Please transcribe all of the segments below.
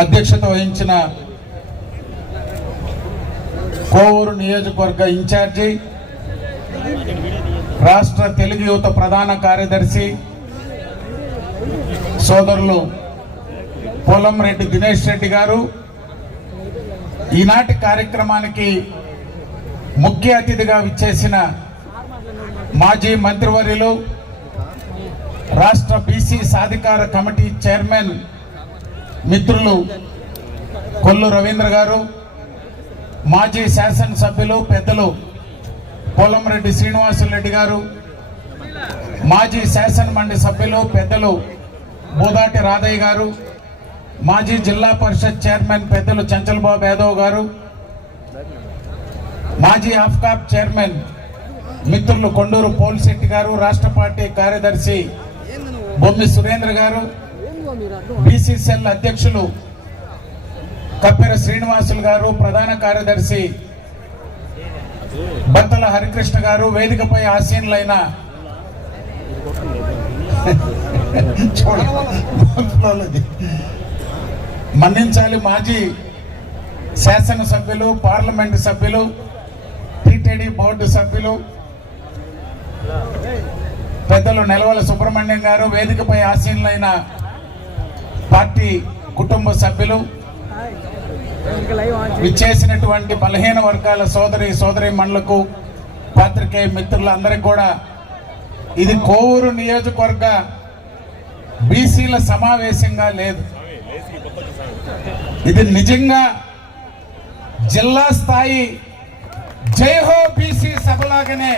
అధ్యక్షత వహించిన కోవూరు నియోజకవర్గ ఇన్ఛార్జి రాష్ట్ర తెలుగు యువత ప్రధాన కార్యదర్శి సోదరులు పోలంరెడ్డి దినేష్ రెడ్డి గారు. ఈనాటి కార్యక్రమానికి ముఖ్య అతిథిగా విచ్చేసిన మాజీ మంత్రివర్యులు రాష్ట్ర బీసీ సాధికార కమిటీ చైర్మన్ మిత్రులు కొల్లు రవీంద్ర గారు మాజీ శాసనసభ్యులు పెద్దలు పోలంరెడ్డి శ్రీనివాసులరెడ్డి గారు మాజీ శాసన మండలి సభ్యులు పెద్దలు బోదాటి రాధయ్య గారు మాజీ జిల్లా పరిషత్ చైర్మన్ పెద్దలు చంచల్బాబు యాదవ్ గారు మాజీ ఆఫ్కాప్ చైర్మన్ మిత్రులు కొండూరు పోల్శెట్టి గారు రాష్ట్ర పార్టీ కార్యదర్శి బొమ్మి సురేంద్ర గారు బీసీసీఎల్ అధ్యక్షులు కప్పెర శ్రీనివాసులు గారు ప్రధాన కార్యదర్శి బత్తల హరికృష్ణ గారు వేదికపై ఆసీనులైన మన్నించాలి మాజీ శాసనసభ్యులు పార్లమెంటు సభ్యులు టీటీడీ బోర్డు సభ్యులు పెద్దలు నెలవల సుబ్రహ్మణ్యం గారు వేదికపై ఆసీనులైన పార్టీ కుటుంబ సభ్యులు విచ్చేసినటువంటి బలహీన వర్గాల సోదరి సోదరి మండలకు పాత్రికేయ మిత్రులందరికీ కూడా ఇది కోవూరు నియోజకవర్గ బీసీల సమావేశంగా లేదు. ఇది నిజంగా జిల్లా స్థాయి జైహో బీసీ సభలాగానే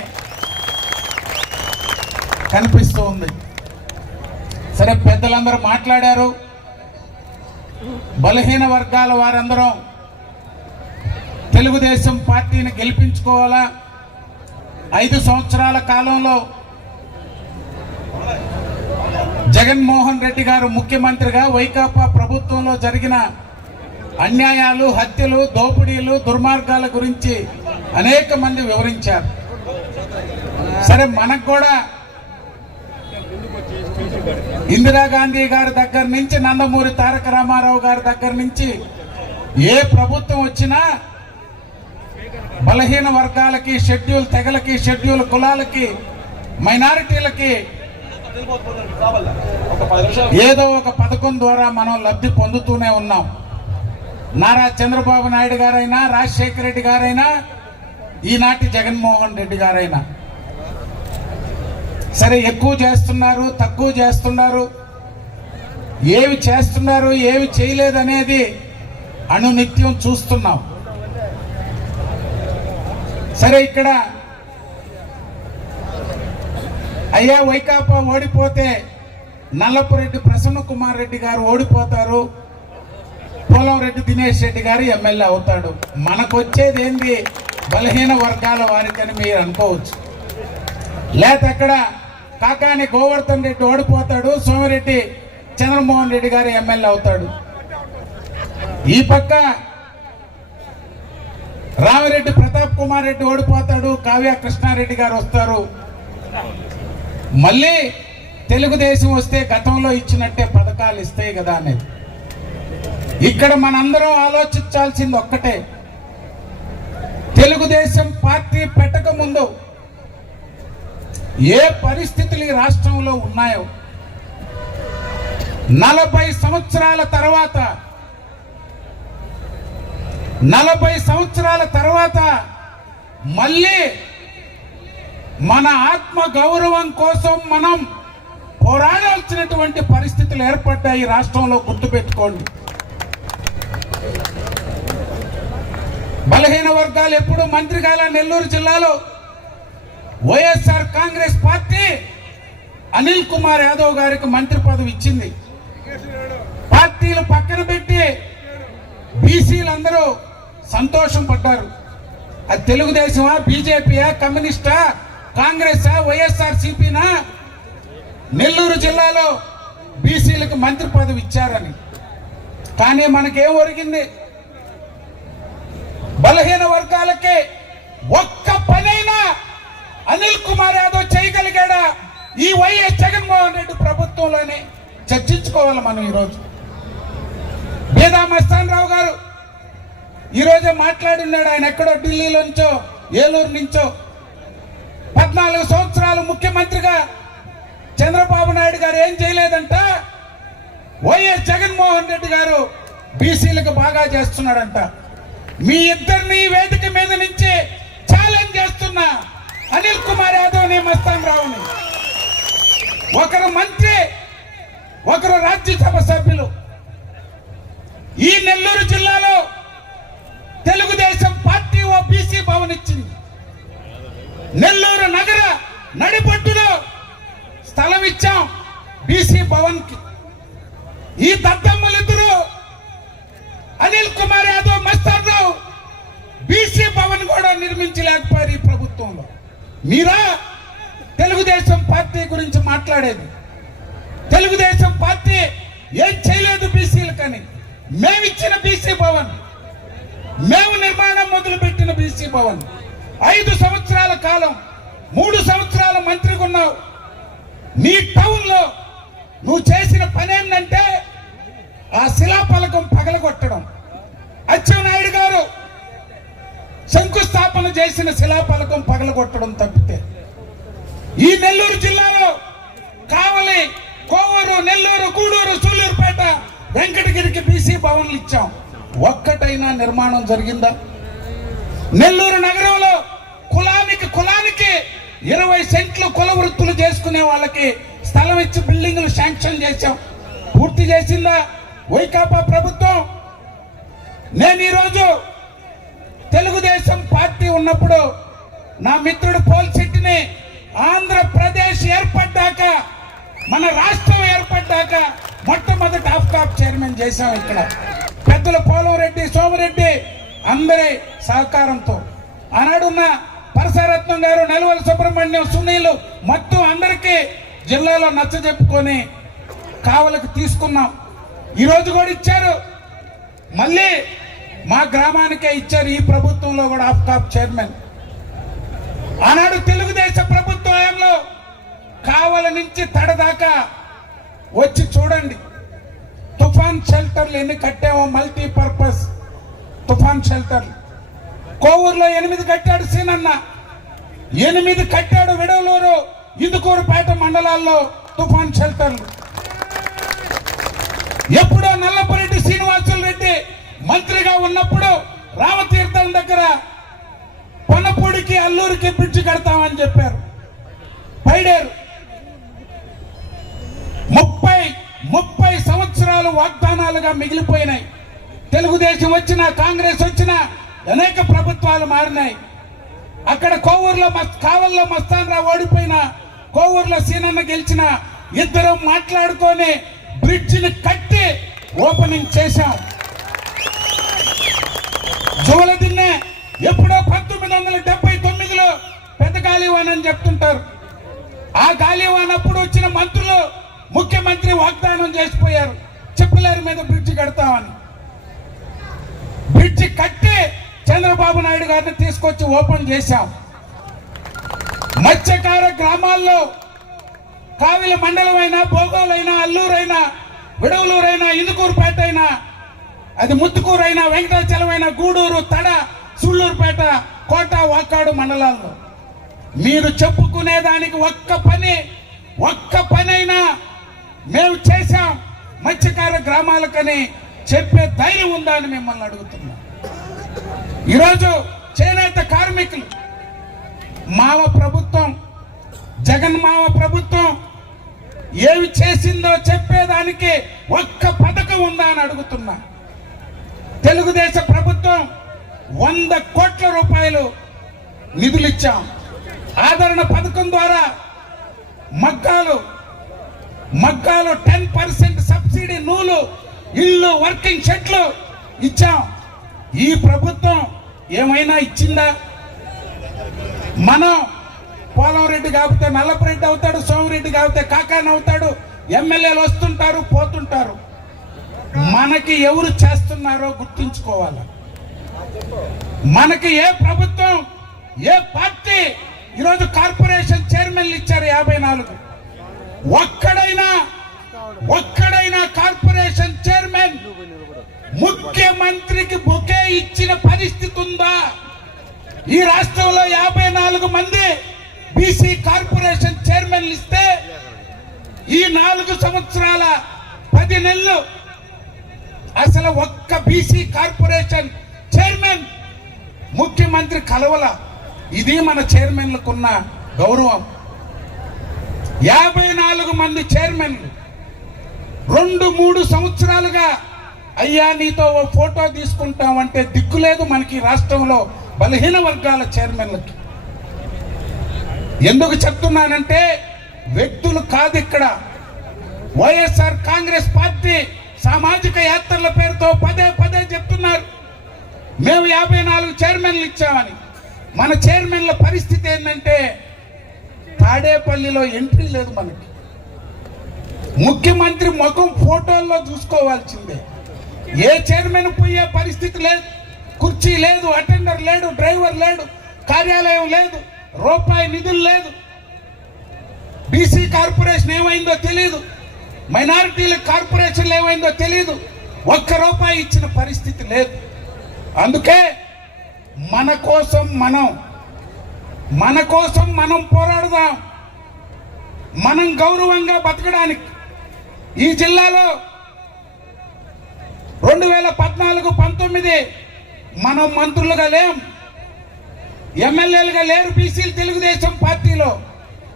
కనిపిస్తూ ఉంది. సరే పెద్దలందరూ మాట్లాడారు. బలహీన వర్గాల వారందరం తెలుగుదేశం పార్టీని గెలిపించుకోవాలా? ఐదు సంవత్సరాల కాలంలో జగన్మోహన్ రెడ్డి గారు ముఖ్యమంత్రిగా వైకాపా ప్రభుత్వంలో జరిగిన అన్యాయాలు హత్యలు దోపిడీలు దుర్మార్గాల గురించి అనేక మంది వివరించారు. సరే మనకు కూడా ఇందిరాగాంధీ గారి దగ్గర నుంచి నందమూరి తారక రామారావు గారి దగ్గర నుంచి ఏ ప్రభుత్వం వచ్చినా బలహీన వర్గాలకి షెడ్యూల్ తెగలకి షెడ్యూల్ కులాలకి మైనారిటీలకి ఏదో ఒక పథకం ద్వారా మనం లబ్ధి పొందుతూనే ఉన్నాం. నారా చంద్రబాబు నాయుడు గారైనా రాజశేఖర రెడ్డి గారైనా ఈనాటి జగన్మోహన్ రెడ్డి గారైనా సరే ఎక్కువ చేస్తున్నారు తక్కువ చేస్తున్నారు. ఏవి చేస్తున్నారు ఏవి చేయలేదనేది అనునిత్యం చూస్తున్నాం. సరే ఇక్కడ అయ్యా వైకాపా ఓడిపోతే నల్లపురెడ్డి ప్రసన్న కుమార్ రెడ్డి గారు ఓడిపోతారు. పోలంరెడ్డి దినేష్ రెడ్డి గారు ఎమ్మెల్యే అవుతాడు. మనకు వచ్చేది ఏంది బలహీన వర్గాల వారికని మీరు అనుకోవచ్చు. లేక అక్కడ కాకాని గోవర్ధన్ రెడ్డి ఓడిపోతాడు సోమిరెడ్డి చంద్రమోహన్ రెడ్డి గారు ఎమ్మెల్యే అవుతాడు. ఈ పక్క రామిరెడ్డి ప్రతాప్ కుమార్ రెడ్డి ఓడిపోతాడు కావ్య కృష్ణారెడ్డి గారు వస్తారు. మళ్ళీ తెలుగుదేశం వస్తే గతంలో ఇచ్చినట్టే పథకాలు ఇస్తాయి కదా అనేది. ఇక్కడ మనందరం ఆలోచించాల్సింది ఒక్కటే. తెలుగుదేశం పార్టీ ఏ పరిస్థితులు ఈ రాష్ట్రంలో ఉన్నాయో? నలభై సంవత్సరాల తర్వాత నలభై సంవత్సరాల తర్వాత మళ్ళీ మన ఆత్మ గౌరవం కోసం మనం పోరాడాల్సినటువంటి పరిస్థితులు ఏర్పడ్డాయి ఈ రాష్ట్రంలో గుర్తుపెట్టుకోండి. బలహీన వర్గాలు ఎప్పుడు మంత్రిగాల నెల్లూరు జిల్లాలో వైఎస్ఆర్ కాంగ్రెస్ పార్టీ అనిల్ కుమార్ యాదవ్ గారికి మంత్రి పదవి ఇచ్చింది. పార్టీలు పక్కన పెట్టి బీసీలందరూ సంతోషం పడ్డారు. అది తెలుగుదేశమా బీజేపీయా కమ్యూనిస్టా కాంగ్రెసా వైఎస్ఆర్ సిపినా? నెల్లూరు జిల్లాలో బీసీలకు మంత్రి పదవి ఇచ్చారని. కానీ మనకేం ఒరిగింది? బలహీన వర్గాలకి ఒక్క పనైనా అనిల్ కుమార్ యాదవ్ చేయగలిగాడా? ఈ వైఎస్ జగన్మోహన్ రెడ్డి ప్రభుత్వంలోనే చర్చించుకోవాలి మనం ఈరోజు. బేదా మస్తాన్ రావు గారు ఈరోజే మాట్లాడున్నాడు. ఆయన ఎక్కడో ఢిల్లీలో నుంచో ఏలూరు నుంచో. పద్నాలుగు సంవత్సరాలు ముఖ్యమంత్రిగా చంద్రబాబు నాయుడు గారు ఏం చేయలేదంట? వైఎస్ జగన్మోహన్ రెడ్డి గారు బీసీలకు బాగా చేస్తున్నాడంట. మీ ఇద్దరిని వేదిక మీద నుంచి ఛాలెంజ్ చేస్తున్నా. అనిల్ కుమార్ యాదవ్ నియమిస్తాం రావుని ఒకరు మంత్రి ఒకరు రాజ్యసభ సభ్యులు. ఈ నెల్లూరు జిల్లాలో తెలుగుదేశం పార్టీ ఓ బీసీ భవన్ ఇచ్చింది నెల్లూరు నగర నడిపట్టులో స్థలం ఇచ్చాం బీసీ భవన్కి ఈ దద్దమ్మలిద్దరూ అనిల్ కుమార్ యాదవ్ మస్తాన్ రావు బీసీ భవన్ కూడా నిర్మించలేకపోయారు ఈ ప్రభుత్వంలో. మీరా? తెలుగుదేశం పార్టీ గురించి మాట్లాడేది. తెలుగుదేశం పార్టీ ఏం చేయలేదు బీసీలు కానీ మేమిచ్చిన బీసీ భవన్ మేము నిర్మాణం మొదలుపెట్టిన బీసీ భవన్. ఐదు సంవత్సరాల కాలం మూడు సంవత్సరాల మంత్రిగా ఉన్నావు. నీ టౌన్లో నువ్వు చేసిన పని ఏంటంటే ఆ శిలాఫలకం పగలగొట్టడం. అచ్చెన్నాయుడు గారు శంకుస్థాపన చేసిన శిలాఫలకం పగలగొట్టడం తప్పితే. ఈ నెల్లూరు జిల్లాలో కావలి కోవూరు నెల్లూరు కూడూరు సూలూరుపేట వెంకటగిరికి బీసీ భవన్లు ఇచ్చాం. ఒక్కటైనా నిర్మాణం జరిగిందా? నెల్లూరు నగరంలో కులానికి కులానికి ఇరవై సెంట్లు కుల వృత్తులు చేసుకునే వాళ్ళకి స్థలం ఇచ్చి బిల్డింగులు శాంక్షన్ చేశాం. పూర్తి చేసిందా? వైకాపా ప్రభుత్వం? నేను ఈరోజు తెలుగుదేశం పార్టీ ఉన్నప్పుడు నా మిత్రుడు పోల్శెట్టిని ఆంధ్రప్రదేశ్ ఏర్పడ్డాక మన రాష్ట్రం ఏర్పడ్డాక మొట్టమొదటి ఆఫ్కాప్ చైర్మన్ చేశాం ఇక్కడ. పెద్దల పోలవరెడ్డి సోమరెడ్డి అందరి సహకారంతో. ఆనాడున్న పరసరత్నం గారు నెలవల సుబ్రహ్మణ్యం సునీలు మొత్తం అందరికీ జిల్లాలో నచ్చ చెప్పుకొని కావలకు తీసుకున్నాం. ఈరోజు కూడా ఇచ్చారు. మళ్ళీ మా గ్రామానికే ఇచ్చారు ఈ ప్రభుత్వంలో కూడా ఆఫ్కాప్ చైర్మన్. ఆనాడు తెలుగుదేశం ప్రభుత్వ హయాంలో కావల నుంచి తడదాకా వచ్చి చూడండి. తుఫాన్ షెల్టర్లు ఎన్ని కట్టామో మల్టీపర్పస్ తుఫాన్ షెల్టర్లు. కోవూరులో ఎనిమిది కట్టాడు సీనన్న. ఎనిమిది కట్టాడు విడవలూరు ఇందుకూరుపేట మండలాల్లో తుఫాన్ షెల్టర్లు. మంత్రిగా ఉన్నప్పుడు రామతీర్థం దగ్గర పొన్నపూడికి అల్లూరికి బ్రిడ్జ్ కడతామని చెప్పారు. పైడేరు. ముప్పై ముప్పై సంవత్సరాలు వాగ్దానాలుగా మిగిలిపోయినాయి. తెలుగుదేశం వచ్చిన కాంగ్రెస్ వచ్చిన అనేక ప్రభుత్వాలు మారినాయి. అక్కడ కోవూరులో మస్ కావల్లో మస్తాన్రా ఓడిపోయిన కోవూరులో సీనన్న గెలిచిన ఇద్దరం మాట్లాడుకొని బ్రిడ్జిని కట్టి ఓపెనింగ్ చేశాం. ఎప్పుడో పంతొమ్మిది వందల డెబ్బై తొమ్మిదిలో పెద్ద గాలివాన్ అని చెప్తుంటారు. ఆ గాలివాన్ అప్పుడు వచ్చిన మంత్రులు ముఖ్యమంత్రి వాగ్దానం చేసిపోయారు. చెప్పలేరు మీద బ్రిడ్జి కడతామని. బ్రిడ్జి కట్టి చంద్రబాబు నాయుడు గారిని తీసుకొచ్చి ఓపెన్ చేశాం. మత్స్యకార గ్రామాల్లో కావిల మండలమైనా భోగోలైనా అల్లూరైనా విడవలూరైనా ఇందుకూరుపేట అయినా అది ముత్తుకూరైనా వెంకటాచలమైనా గూడూరు తడ సుళ్ళూరుపేట కోట వాకాడు మండలాల్లో. మీరు చెప్పుకునే దానికి ఒక్క పని ఒక్క పనైనా మేము చేశాం. మత్స్యకార గ్రామాలకని చెప్పే ధైర్యం ఉందా అని మిమ్మల్ని అడుగుతున్నాం. ఈరోజు చేనేత కార్మికులు మావ ప్రభుత్వం జగన్ మావ ప్రభుత్వం ఏమి చేసిందో చెప్పేదానికి ఒక్క పథకం ఉందా అని అడుగుతున్నా. తెలుగుదేశ ప్రభుత్వం వంద కోట్ల రూపాయలు నిధులు ఇచ్చాం. ఆదరణ పథకం ద్వారా మగ్గాలు మగ్గాలు టెన్ పర్సెంట్ సబ్సిడీ నూలు ఇల్లు వర్కింగ్ షెడ్లు ఇచ్చాం. ఈ ప్రభుత్వం ఏమైనా ఇచ్చిందా? మనం పోలంరెడ్డి కాకపోతే నల్లపరెడ్డి అవుతాడు సోమిరెడ్డి కాకపోతే కాకాని అవుతాడు ఎమ్మెల్యేలు వస్తుంటారు పోతుంటారు. మనకి ఎవరు చేస్తున్నారో గుర్తుంచుకోవాలి. మనకి ఏ ప్రభుత్వం ఏ పార్టీ ఈరోజు కార్పొరేషన్ చైర్మన్లు ఇచ్చారు యాభై నాలుగు. ఒక్కడైనా ఒక్కడైనా కార్పొరేషన్ చైర్మన్ ముఖ్యమంత్రికి బొకే ఇచ్చిన పరిస్థితి ఉందా? ఈ రాష్ట్రంలో యాభై నాలుగు మంది బీసీ కార్పొరేషన్ చైర్మన్లు ఇస్తే ఈ నాలుగు సంవత్సరాల పది నెలలు అసలు ఒక్క బీసీ కార్పొరేషన్ చైర్మన్ ముఖ్యమంత్రి కలవల. ఇది మన చైర్మన్లకున్న గౌరవం. యాభై నాలుగు మంది చైర్మన్లు రెండు మూడు సంవత్సరాలుగా అయ్యా నీతో ఓ ఫోటో తీసుకుంటామంటే దిక్కు లేదు మనకి రాష్ట్రంలో బలహీన వర్గాల చైర్మన్లకి. ఎందుకు చెప్తున్నానంటే వ్యక్తులు కాదు ఇక్కడ. వైఎస్ఆర్ కాంగ్రెస్ పార్టీ సామాజిక యాత్రల పేరుతో పదే పదే చెప్తున్నారు. మేము యాభై నాలుగు చైర్మన్లు ఇచ్చామని. మన చైర్మన్ల పరిస్థితి ఏంటంటే తాడేపల్లిలో ఎంట్రీ లేదు మనకి. ముఖ్యమంత్రి ముఖం ఫోటోల్లో చూసుకోవాల్సిందే. ఏ చైర్మన్ పోయే పరిస్థితి లేదు. కుర్చీ లేదు అటెండర్ లేడు డ్రైవర్ లేడు కార్యాలయం లేదు రూపాయి నిధులు లేదు. బీసీ కార్పొరేషన్ ఏమైందో తెలియదు మైనారిటీల కార్పొరేషన్లు ఏమైందో తెలియదు ఒక్క రూపాయి ఇచ్చిన పరిస్థితి లేదు. అందుకే మన కోసం మనం మన కోసం మనం పోరాడుదాం. మనం గౌరవంగా బతకడానికి ఈ జిల్లాలో రెండు వేల పద్నాలుగు పంతొమ్మిది మనం మంత్రులుగా లేం. ఎమ్మెల్యేలుగా లేరు బీసీలు తెలుగుదేశం పార్టీలో.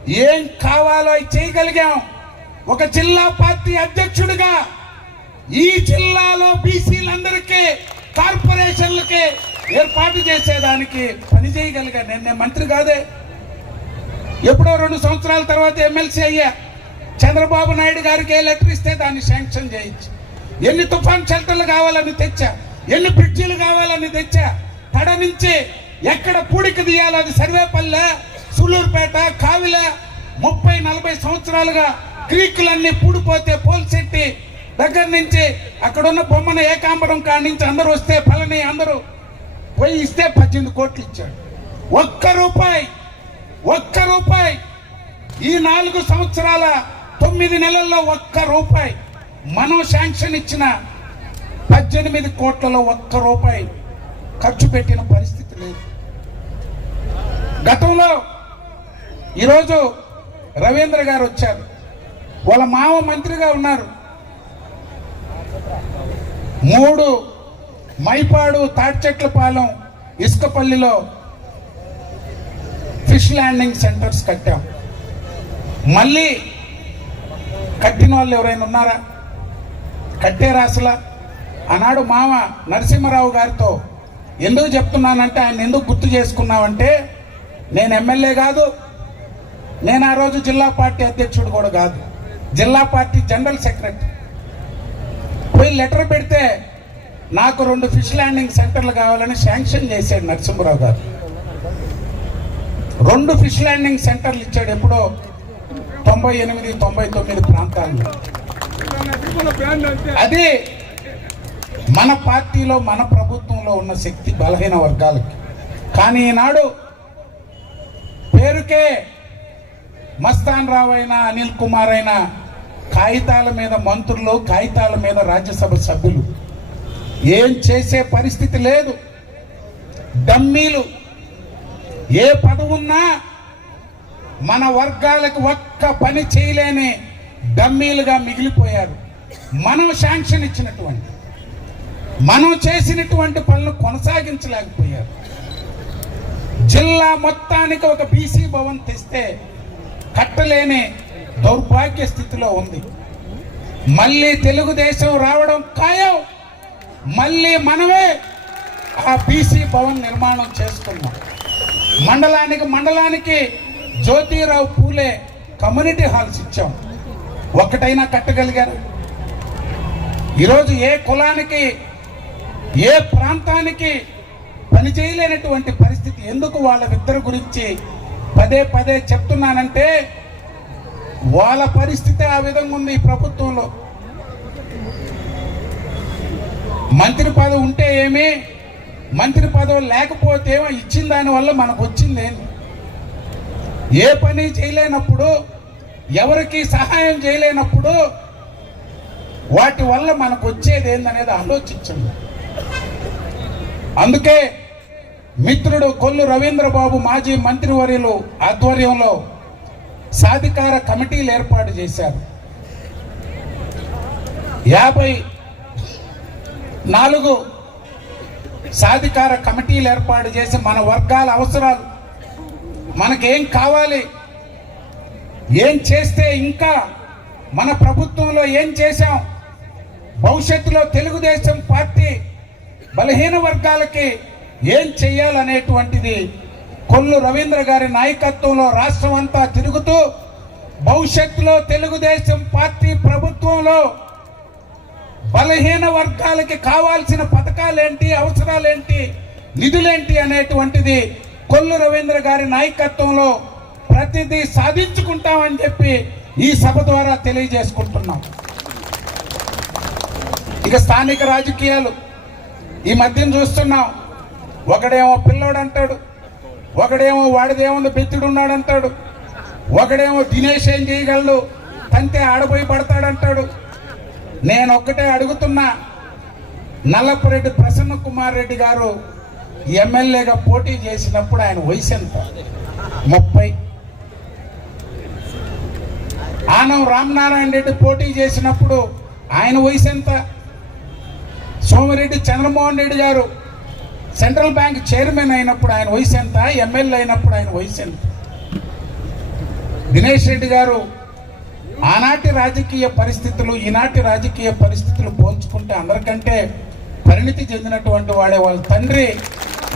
ఏం కావాలో అవి చేయగలిగాం. ఒక జిల్లా పార్టీ అధ్యక్షుడిగా ఈ జిల్లాలో బీసీలందరికీ కార్పొరేషన్లకి ఏర్పాటు చేసేదానికి పని చేయగలిగా నేను. మంత్రి కాదే. ఎప్పుడో రెండు సంవత్సరాల తర్వాత ఎమ్మెల్సీ అయ్యా. చంద్రబాబు నాయుడు గారికి ఏ లెటర్ ఇస్తే దాన్ని శాంక్షన్ చేయించి. ఎన్ని తుఫాన్ షెల్టర్లు కావాలని తెచ్చా? ఎన్ని బ్రిడ్జీలు కావాలని తెచ్చా? తడ నుంచి ఎక్కడ పూడికి తీయాలో? అది సర్వేపల్లె సులూరుపేట కావిల. ముప్పై నలభై సంవత్సరాలుగా క్రీకులన్నీ పూడిపోతే పోల్సెట్టి దగ్గర నుంచి అక్కడున్న బొమ్మను ఏకాంబరం కాడి నుంచి అందరూ వస్తే పలని అందరూ పోయి ఇస్తే పద్దెనిమిది కోట్లు ఇచ్చాడు ఒక్క రూపాయి ఒక్క రూపాయి. ఈ నాలుగు సంవత్సరాల తొమ్మిది నెలల్లో ఒక్క రూపాయి. మనం శాంక్షన్ ఇచ్చిన పద్దెనిమిది కోట్లలో ఒక్క రూపాయి ఖర్చు పెట్టిన పరిస్థితి లేదు. గతంలో ఈరోజు రవీంద్ర గారు వచ్చారు. వాళ్ళ మామ మంత్రిగా ఉన్నారు. మూడు మైపాడు తాడ్చెట్లపాలెం ఇసుకపల్లిలో ఫిష్ ల్యాండింగ్ సెంటర్స్ కట్టాం. మళ్ళీ కట్టిన వాళ్ళు ఎవరైనా ఉన్నారా? కట్టే అసలు ఆనాడు మామ నరసింహారావు గారితో ఎందుకు చెప్తున్నానంటే ఆయన ఎందుకు గుర్తు చేసుకున్నావంటే నేను ఎమ్మెల్యే కాదు నేను ఆ రోజు జిల్లా పార్టీ అధ్యక్షుడు కూడా కాదు. జిల్లా పార్టీ జనరల్ సెక్రటరీ. పోయి లెటర్ పెడితే నాకు రెండు ఫిష్ ల్యాండింగ్ సెంటర్లు కావాలని శాంక్షన్ చేశాడు నరసింహరావు గారు. రెండు ఫిష్ ల్యాండింగ్ సెంటర్లు ఇచ్చాడు ఎప్పుడో తొంభై ఎనిమిది తొంభై తొమ్మిది ప్రాంతాల్లో. అది మన పార్టీలో మన ప్రభుత్వంలో ఉన్న శక్తి బలహీన వర్గాలకి. కానీ ఈనాడు పేరుకే మస్తాన్ రావు అయినా అనిల్ కుమార్ అయినా కాగితాల మీద మంత్రులు కాగితాల మీద రాజ్యసభ సభ్యులు. ఏం చేసే పరిస్థితి లేదు. డమ్మీలు. ఏ పదవున్నా మన వర్గాలకు ఒక్క పని చేయలేని డమ్మీలుగా మిగిలిపోయారు. మనం శాంక్షన్ ఇచ్చినటువంటి మనం చేసినటువంటి పనులు కొనసాగించలేకపోయారు. జిల్లా మొత్తానికి ఒక బీసీ భవన్ తెస్తే కట్టలేని దౌర్భాగ్య స్థితిలో ఉంది. మళ్ళీ తెలుగుదేశం రావడం ఖాయం. మళ్ళీ మనమే ఆ బీసీ భవన్ నిర్మాణం చేసుకున్నాం. మండలానికి మండలానికి జ్యోతిరావు పూలే కమ్యూనిటీ హాల్స్ ఇచ్చాం. ఒక్కటైనా కట్టగలిగారు? ఈరోజు ఏ కులానికి ఏ ప్రాంతానికి పని చేయలేనటువంటి పరిస్థితి. ఎందుకు వాళ్ళ ఇద్దరు గురించి పదే పదే చెప్తున్నానంటే వాళ్ళ పరిస్థితి ఆ విధంగా ఉంది ఈ ప్రభుత్వంలో. మంత్రి పదవి ఉంటే ఏమి? మంత్రి పదవి లేకపోతే ఏమో ఇచ్చిన దానివల్ల మనకు వచ్చిందేమి ఏ పని చేయలేనప్పుడు ఎవరికి సహాయం చేయలేనప్పుడు వాటి వల్ల మనకు వచ్చేది ఏందనేది ఆలోచించండి. అందుకే మిత్రుడు కొల్లు రవీంద్రబాబు మాజీ మంత్రివర్యులు ఆధ్వర్యంలో సాధికార కమిటీలు ఏర్పాటు చేశారు. యాభై నాలుగు సాధికార కమిటీలు ఏర్పాటు చేసి మన వర్గాల అవసరాలు మనకేం కావాలి ఏం చేస్తే ఇంకా మన ప్రభుత్వంలో ఏం చేశాం భవిష్యత్తులో తెలుగుదేశం పార్టీ బలహీన వర్గాలకి ఏం చెయ్యాలనేటువంటిది కొల్లు రవీంద్ర గారి నాయకత్వంలో రాష్ట్రం అంతా తిరుగుతూ భవిష్యత్తులో తెలుగుదేశం పార్టీ ప్రభుత్వంలో బలహీన వర్గాలకి కావాల్సిన పథకాలేంటి అవసరాలేంటి నిధులేంటి అనేటువంటిది కొల్లు రవీంద్ర గారి నాయకత్వంలో ప్రతిదీ సాధించుకుంటామని చెప్పి ఈ సభ ద్వారా తెలియజేసుకుంటున్నాం. ఇక స్థానిక రాజకీయాలు. ఈ మధ్యన చూస్తున్నాం. ఒకడేమో పిల్లోడు అంటాడు ఒకడేమో వాడిదేముంది బెత్తుడున్నాడు అంటాడు ఒకడేమో దినేష్ ఏం చేయగలడు? తంతే ఆడపోయి పడతాడంటాడు. నేను ఒక్కటే అడుగుతున్నా నల్లపురెడ్డి ప్రసన్న కుమార్ రెడ్డి గారు ఎమ్మెల్యేగా పోటీ చేసినప్పుడు ఆయన వయసు ఎంత? ముప్పై. ఆనం రామనారాయణ రెడ్డి పోటీ చేసినప్పుడు ఆయన వయసు ఎంత? సోమిరెడ్డి చంద్రమోహన్ రెడ్డి గారు సెంట్రల్ బ్యాంక్ చైర్మన్ అయినప్పుడు ఆయన వయసు ఎంత ఎమ్మెల్యే అయినప్పుడు ఆయన వయసు ఎంత? దినేష్ రెడ్డి గారు ఆనాటి రాజకీయ పరిస్థితులు ఈనాటి రాజకీయ పరిస్థితులు పోల్చుకుంటే అందరికంటే పరిణితి చెందినటువంటి వాడే వాళ్ళ తండ్రి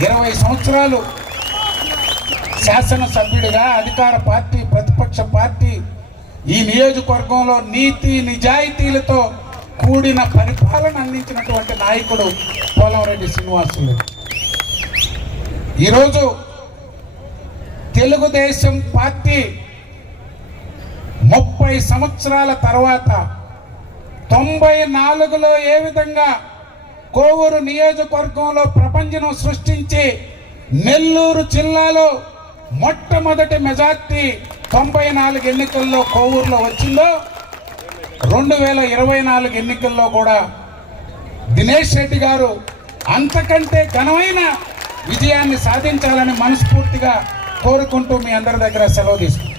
ఇరవై సంవత్సరాలు శాసనసభ్యుడిగా అధికార పార్టీ ప్రతిపక్ష పార్టీ ఈ నియోజకవర్గంలో నీతి నిజాయితీలతో కూడిన పరిపాలన అందించినటువంటి నాయకుడు పోలంరెడ్డి శ్రీనివాసులు. ఈరోజు తెలుగుదేశం పార్టీ ముప్పై సంవత్సరాల తర్వాత తొంభై నాలుగులో ఏ విధంగా కోవూరు నియోజకవర్గంలో ప్రపంచం సృష్టించి నెల్లూరు జిల్లాలో మొట్టమొదటి మెజార్టీ తొంభై నాలుగు ఎన్నికల్లో కోవూరులో వచ్చిందో రెండు వేల ఇరవై నాలుగు ఎన్నికల్లో కూడా దినేష్ రెడ్డి గారు అంతకంటే ఘనమైన విజయాన్ని సాధించాలని మనస్ఫూర్తిగా కోరుకుంటూ మీ అందరి దగ్గర సెలవు తీసుకుంటాం